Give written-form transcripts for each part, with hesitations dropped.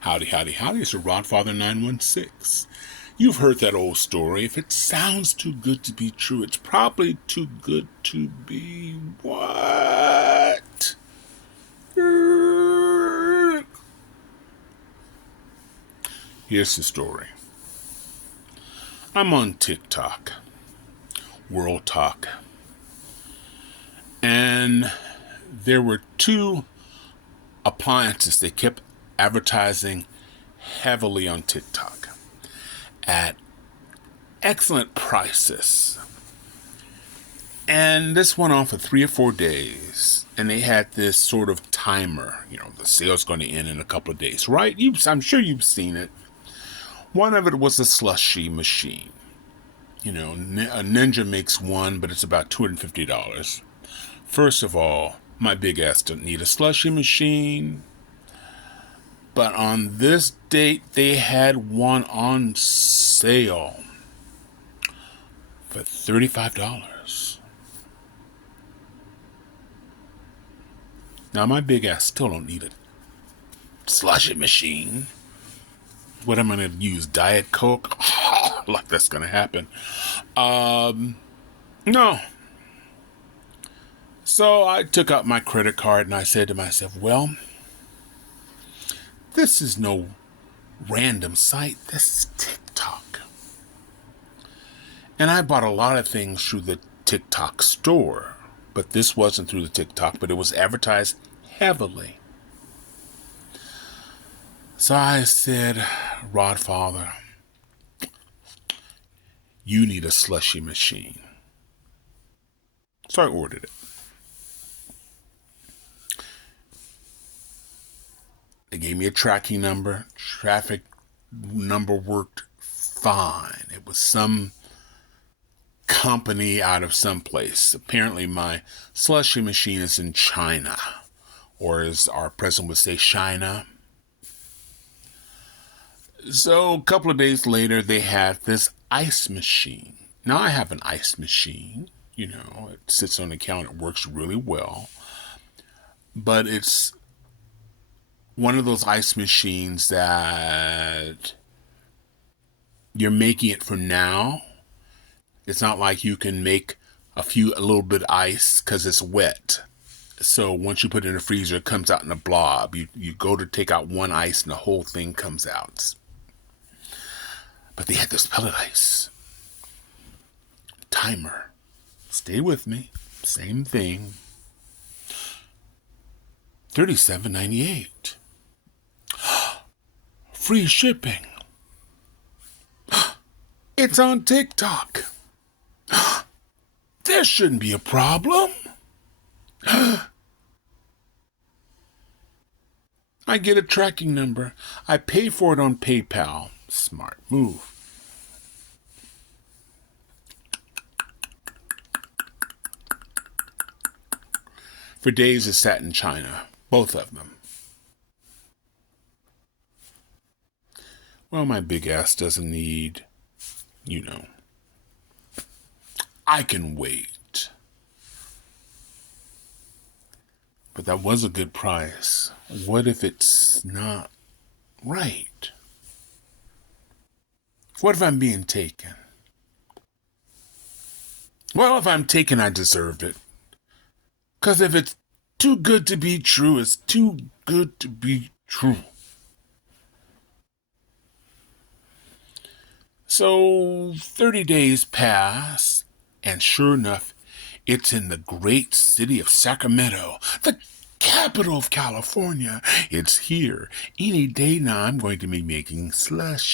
Howdy, howdy, howdy. It's your Rodfather 916. You've heard that old story. If it sounds too good to be true, it's probably too good to be what? Here's the story. I'm on Tic Toc, World Talk, and there were two appliances they kept advertising heavily on TikTok at excellent prices. And this went on for 3 or 4 days, and they had this sort of timer. The sale's going to end in a couple of days, right? I'm sure you've seen it. One of it was a Slushy machine. A Ninja makes one, but it's about $250. First of all, my big ass doesn't need a Slushy machine. But on this date, they had one on sale for $35. Now, my big ass still don't need a Slushy machine. What am I going to use? Diet Coke? Like that's going to happen. No. So I took out my credit card and I said to myself, well, this is no random site. This is TikTok. And I bought a lot of things through the TikTok store. But this wasn't through the TikTok, but it was advertised heavily. So I said, Rodfather, you need a Slushy machine. So I ordered it. They gave me a tracking number. Traffic number worked fine. It was some company out of some place. Apparently my Slushy machine is in China. Or as our president would say, China. So a couple of days later, they had this ice machine. Now I have an ice machine. It sits on the counter. It works really well. But it's one of those ice machines that you're making it for now. It's not like you can make a little bit of ice because it's wet. So once you put it in the freezer, it comes out in a blob. You go to take out one ice and the whole thing comes out. But they had this pellet ice. Timer. Stay with me. Same thing. $37.98. Free shipping. It's on TikTok. There shouldn't be a problem. I get a tracking number. I pay for it on PayPal. Smart move. For days it sat in China. Both of them. Well, my big ass doesn't need, I can wait. But that was a good price. What if it's not right? What if I'm being taken? Well, if I'm taken, I deserved it. Because if it's too good to be true, it's too good to be true. So 30 days pass, and sure enough, it's in the great city of Sacramento, the capital of California. It's here. Any day now, I'm going to be making slushes.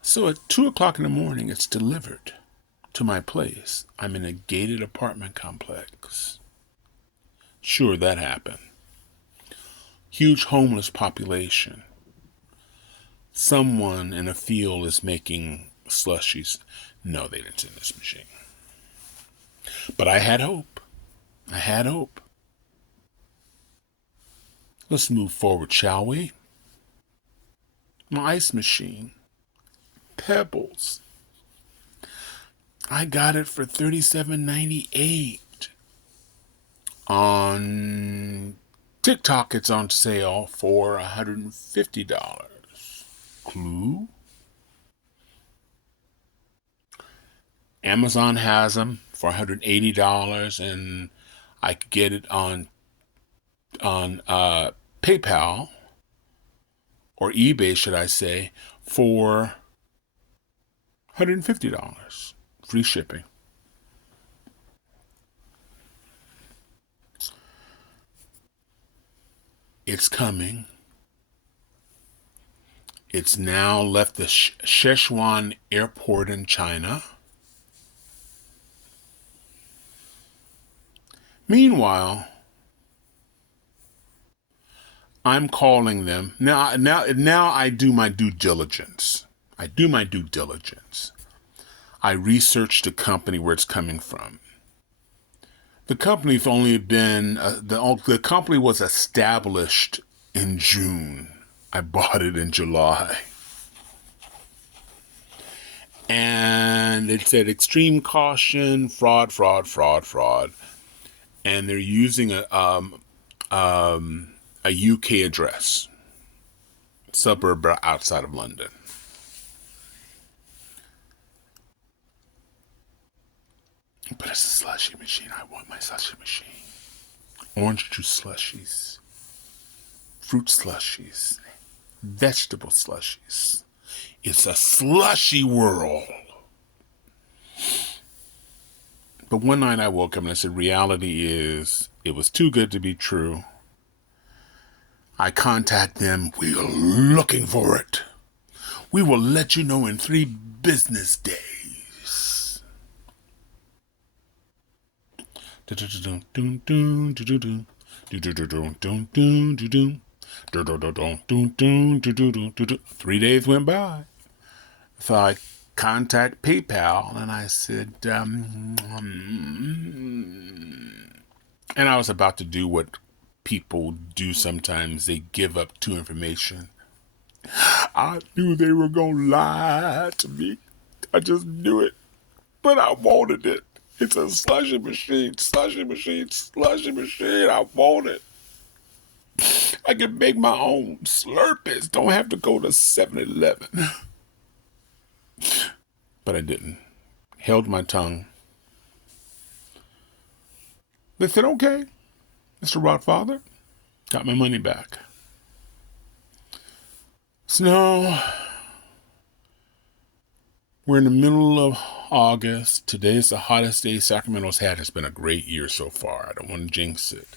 So at 2 o'clock in the morning, it's delivered to my place. I'm in a gated apartment complex. Sure, that happened. Huge homeless population. Someone in a field is making slushies. No, they didn't send this machine. But I had hope. I had hope. Let's move forward, shall we? My ice machine. Pebbles. I got it for $37.98. On Tic Toc, it's on sale for $150. Clue? Amazon has them for $180, and I could get it on PayPal or eBay, should I say, for $150. Free shipping. It's coming. It's now left the Sichuan airport in China. Meanwhile, I'm calling them. Now I do my due diligence. I researched the company where it's coming from. The company's only been, the company was established in June. I bought it in July. And it said extreme caution, fraud. And they're using a UK address, suburb outside of London. But it's a slushy machine. I want my slushy machine. Orange juice slushies, fruit slushies, vegetable slushies. It's a slushy world. But one night I woke up and I said, reality is, it was too good to be true. I contact them. We are looking for it. We will let you know in 3 business days. Three days went by. So I contact PayPal and I said, and I was about to do what people do sometimes. They give up too information. I knew they were going to lie to me. I just knew it. But I wanted it. It's a slushy machine. I want it. I can make my own Slurpees. Don't have to go to 7-Eleven. But I didn't. Held my tongue. They said, okay, Mr. Rodfather. Got my money back. So now, we're in the middle of August. Today is the hottest day Sacramento's had. It's been a great year so far. I don't want to jinx it.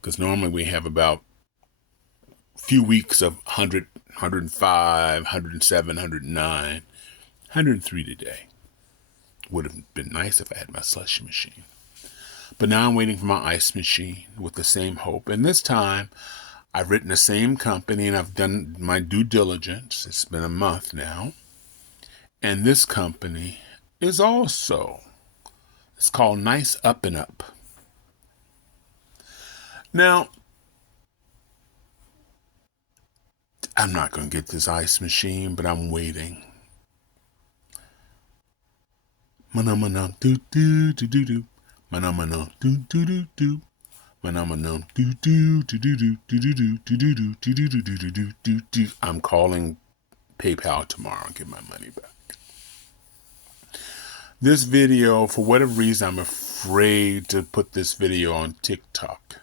Because normally we have about a few weeks of 100, 105, 107, 109, 103 today. Would have been nice if I had my slushy machine. But now I'm waiting for my ice machine with the same hope. And this time, I've written the same company and I've done my due diligence. It's been a month now. And this company is also, it's called Nice Up and Up. Now, I'm not going to get this ice machine, but I'm waiting. Manam do do do do do. Manam do do do do. Manam do do do do do do do do do do do do do do do. I'm calling PayPal tomorrow and get my money back. This video, for whatever reason, I'm afraid to put this video on TikTok.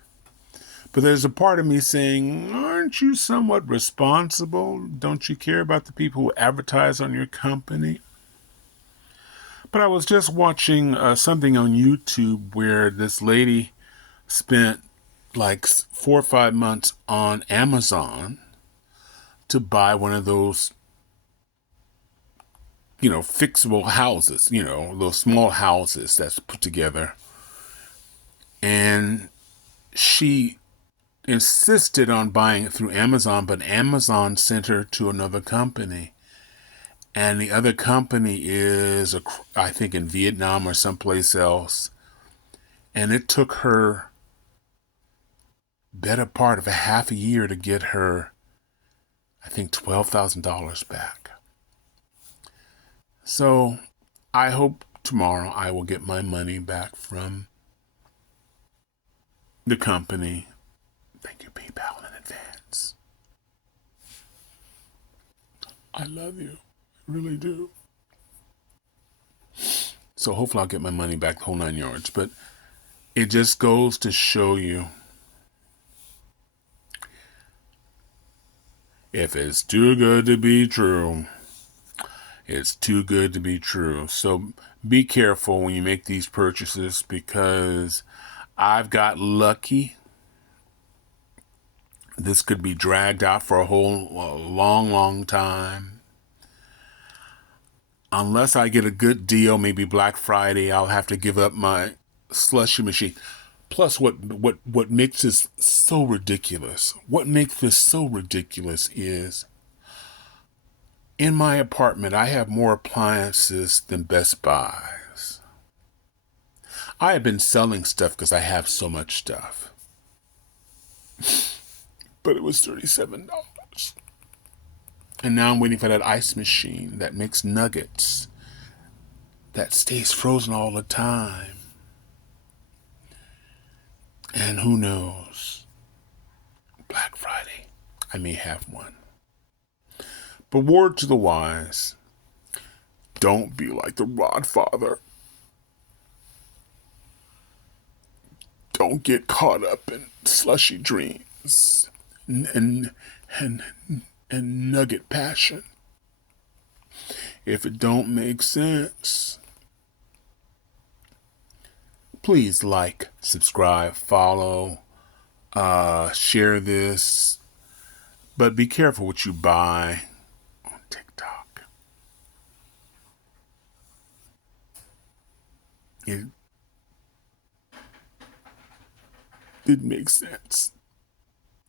But there's a part of me saying, aren't you somewhat responsible? Don't you care about the people who advertise on your company? But I was just watching something on YouTube where this lady spent like 4 or 5 months on Amazon to buy one of those, fixable houses, those small houses that's put together. And she insisted on buying it through Amazon, but Amazon sent her to another company. And the other company is, I think, in Vietnam or someplace else. And it took her better part of a half a year to get her, I think, $12,000 back. So I hope tomorrow I will get my money back from the company. Thank you, PayPal, in advance. I love you. I really do. So hopefully I'll get my money back, the whole 9 yards. But it just goes to show you, if it's too good to be true, it's too good to be true. So be careful when you make these purchases, because I've got lucky. This could be dragged out for a long, long time. Unless I get a good deal, maybe Black Friday, I'll have to give up my slushy machine. Plus, what makes this so ridiculous? What makes this so ridiculous is, in my apartment, I have more appliances than Best Buys. I have been selling stuff because I have so much stuff. But it was $37. And now I'm waiting for that ice machine that makes nuggets, that stays frozen all the time. And who knows? Black Friday, I may have one. But word to the wise, don't be like the Rodfather. Don't get caught up in slushy dreams and nugget passion. If it don't make sense, please like, subscribe, follow, share this. But be careful what you buy on Tic Toc. It didn't make sense.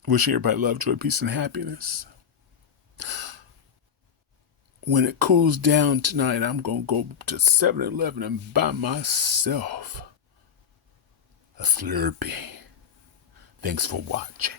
Wishing everybody love, joy, peace, and happiness. When it cools down tonight, I'm going to go to 7-Eleven and buy myself a Slurpee. Thanks for watching.